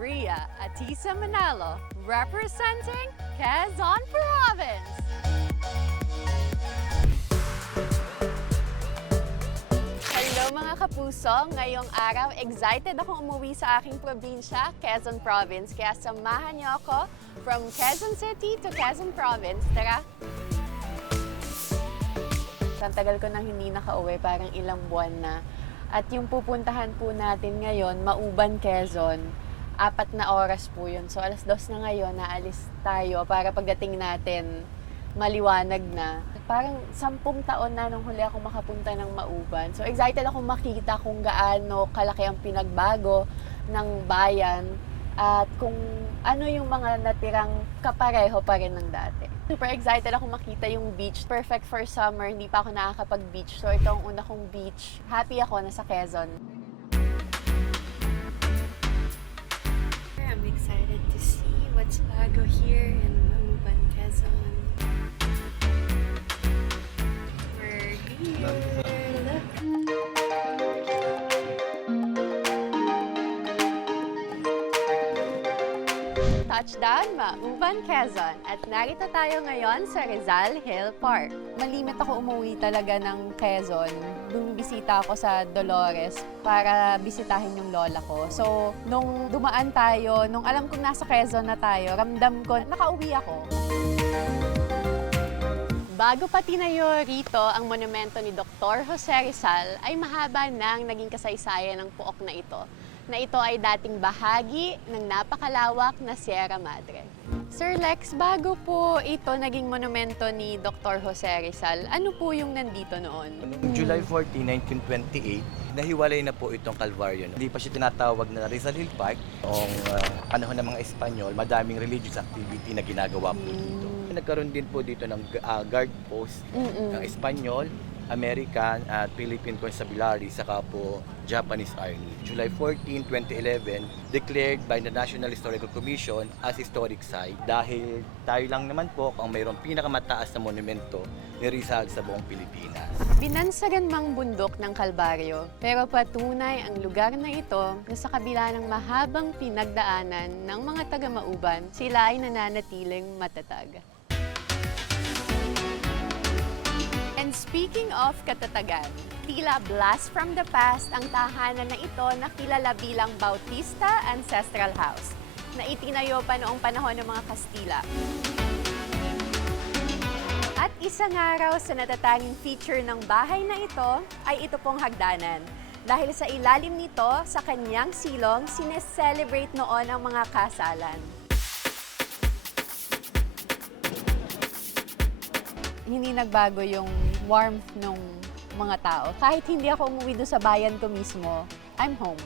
Maria Atisa Manalo, representing Quezon Province. Hello mga kapuso! Ngayong araw, excited akong umuwi sa aking probinsya, Quezon Province. Kaya samahan niyo ako from Quezon City to Quezon Province. Tara! Ang tagal ko nang hindi nakauwi, parang ilang buwan na. At yung pupuntahan po natin ngayon, Mauban, Quezon, 4 na oras po yun. So alas 2 na ngayon, naalis tayo para pagdating natin, maliwanag na. Parang 10 taon na nung huli ako makapunta ng Mauban. So excited akong makita kung gaano kalaki ang pinagbago ng bayan at kung ano yung mga natirang kapareho pa rin ng dati. Super excited ako makita yung beach. Perfect for summer. Hindi pa ako nakakapag-beach. So ito ang una kong beach. Happy ako na sa Quezon. I'm excited to see what's bago here in Mauban, Quezon. We're here. Touchdown, Mauban, Quezon. At narito tayo ngayon sa Rizal Hill Park. Malimit ako umuwi talaga ng Quezon. Bumibisita ako sa Dolores para bisitahin yung lola ko. So, nung dumaan tayo, nung alam kong nasa Quezon na tayo, ramdam ko, nakauwi ako. Bago pa tinayo rito ang monumento ni Dr. Jose Rizal, ay mahaba nang naging kasaysayan ng puok na ito ay dating bahagi ng napakalawak na Sierra Madre. Sir Lex, bago po ito naging monumento ni Dr. Jose Rizal, ano po yung nandito noon? July 14, 1928, nahiwalay na po itong Calvario. Hindi pa siya tinatawag na Rizal Hill Park. Noong panahon ng mga Espanyol, madaming religious activity na ginagawa po dito. Nagkaroon din po dito ng guard post ng Espanyol, American at Philippine Constabulary saka po Japanese Army. July 14, 2011, declared by the National Historical Commission as historic site dahil tayo lang naman po ang mayroong pinakamataas na monumento ni Rizal sa buong Pilipinas. Binansagan mang bundok ng Kalbaryo, pero patunay ang lugar na ito na sa kabila ng mahabang pinagdaanan ng mga taga-Mauban, sila ay nananatiling matatag. And speaking of katatagan, tila blast from the past ang tahanan na ito na kilala bilang Bautista Ancestral House, na itinayo pa noong panahon ng mga Kastila. At isa nga raw sa natatanging feature ng bahay na ito ay ito pong hagdanan. Dahil sa ilalim nito, sa kanyang silong, sineselebrate noon ang mga kasalan. Hindi nagbago yung warmth ng mga tao. Kahit hindi ako umuwi doon sa bayan ko mismo, I'm home.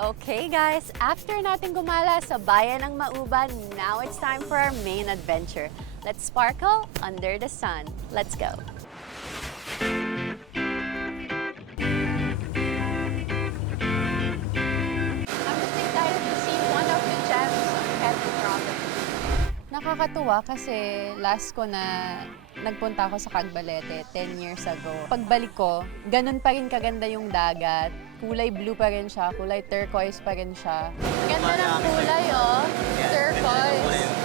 Okay guys, after natin gumala sa bayan ng Mauban, now it's time for our main adventure. Let's sparkle under the sun. Let's go! Nakakatuwa kasi last ko na nagpunta ako sa Cagbalete 10 years ago. Pagbalik ko, ganun pa rin kaganda yung dagat. Kulay blue pa rin siya, kulay turquoise pa rin siya. Ganda ng kulay, oh! Turquoise!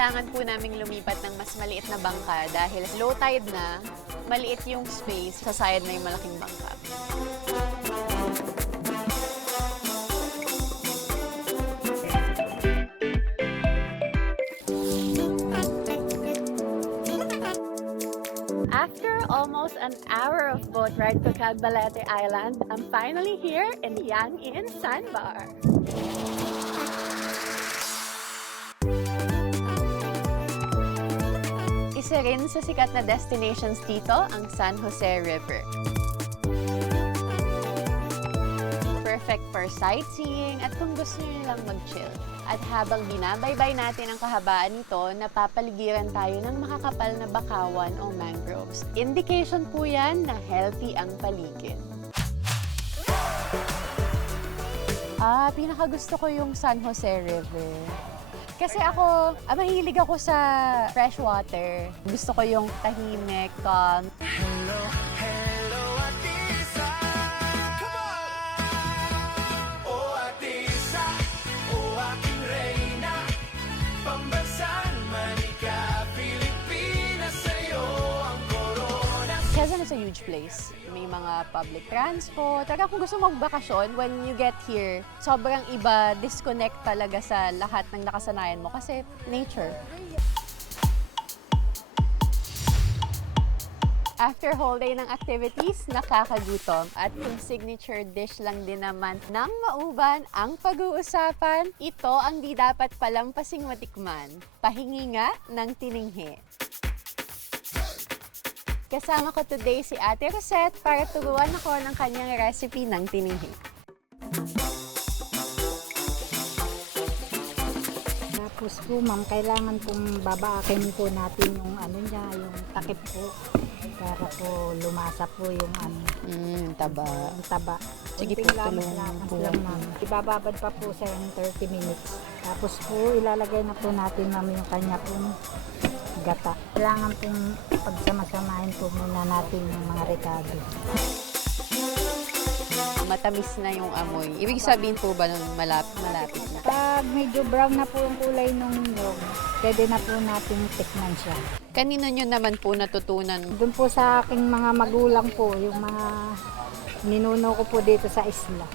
Kailangan po naming lumipat ng mas maliit na bangka dahil low tide na, maliit yung space, sa side na yung malaking bangka. After almost an hour of boat ride to Cagbalete Island, I'm finally here in Yang In Sandbar. Isa rin sa sikat na destinations dito, ang San Jose River. Perfect for sightseeing at kung gusto nyo lang mag-chill. At habang binabaybay natin ang kahabaan nito, napapaligiran tayo ng makakapal na bakawan o mangroves. Indication po yan na healthy ang paligid. Pinakagusto ko yung San Jose River. Kasi ako, mahilig ako sa fresh water. Gusto ko yung tahimik, calm. Quezon is a huge place. May mga public transport. Talaga kung gusto magbakasyon, when you get here, sobrang iba, disconnect talaga sa lahat ng nakasanayan mo kasi nature. After whole day ng activities, nakakagutom. At yung signature dish lang din naman ng Mauban ang pag-uusapan, ito ang di dapat palampasing matikman. Pahingi nga ng tininghi. Kasama ko today si Ate Rosette para turuan ako ng kanyang recipe ng tininghi. Tapos po, ma'am, kailangan pong babaakin po natin yung yung takip po para po lumasa po yung Taba. yung taba. Sige po, Kunting tulungan lamas po lang, ako. ma'am. Ibababad pa po sa 30 minutes. Tapos po, ilalagay na po natin, ma'am, yung kanya pong gata. Kailangan pong pagsamasamahin po muna natin yung mga rekado. Matamis na yung amoy. Ibig sabihin po ba nun malapit na? Pag medyo brown na po yung kulay ng nyog, pwede na po natin tikman siya. Kanino nyo naman po natutunan? Doon po sa aking mga magulang po, yung mga ninuno ko po dito sa isla.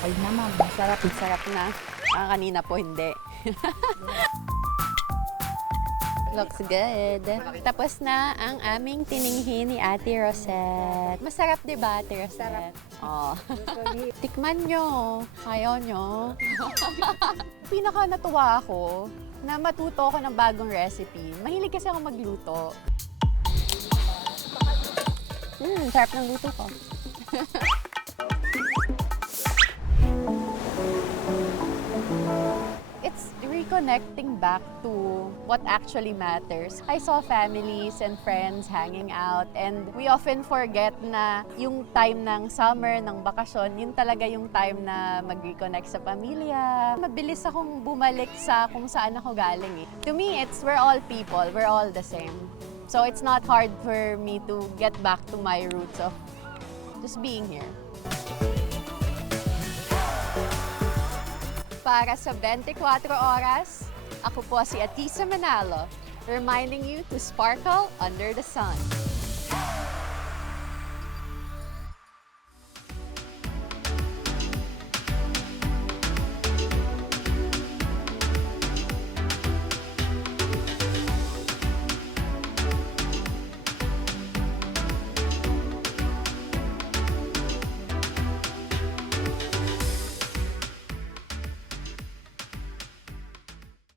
Okay naman, masarap. Sarap na. Kanina po hindi. Looks good. Tapos na ang aming tininghi ni Ate Rosette. Masarap, di ba, Ate Rosette? Oh. Tikman nyo. Ayaw nyo. Pinaka natuwa ako na matuto ako ng bagong recipe. Mahilig kasi ako magluto. Sarap ng luto ko. It's reconnecting back to what actually matters. I saw families and friends hanging out and we often forget na yung time ng summer, ng bakasyon, yun talaga yung time na mag-reconnect sa pamilya. Mabilis akong bumalik sa kung saan ako galing eh. To me, we're all people, we're all the same. So it's not hard for me to get back to my roots of just being here. Para sa 24 oras, ako po si Atisa Manalo, reminding you to sparkle under the sun.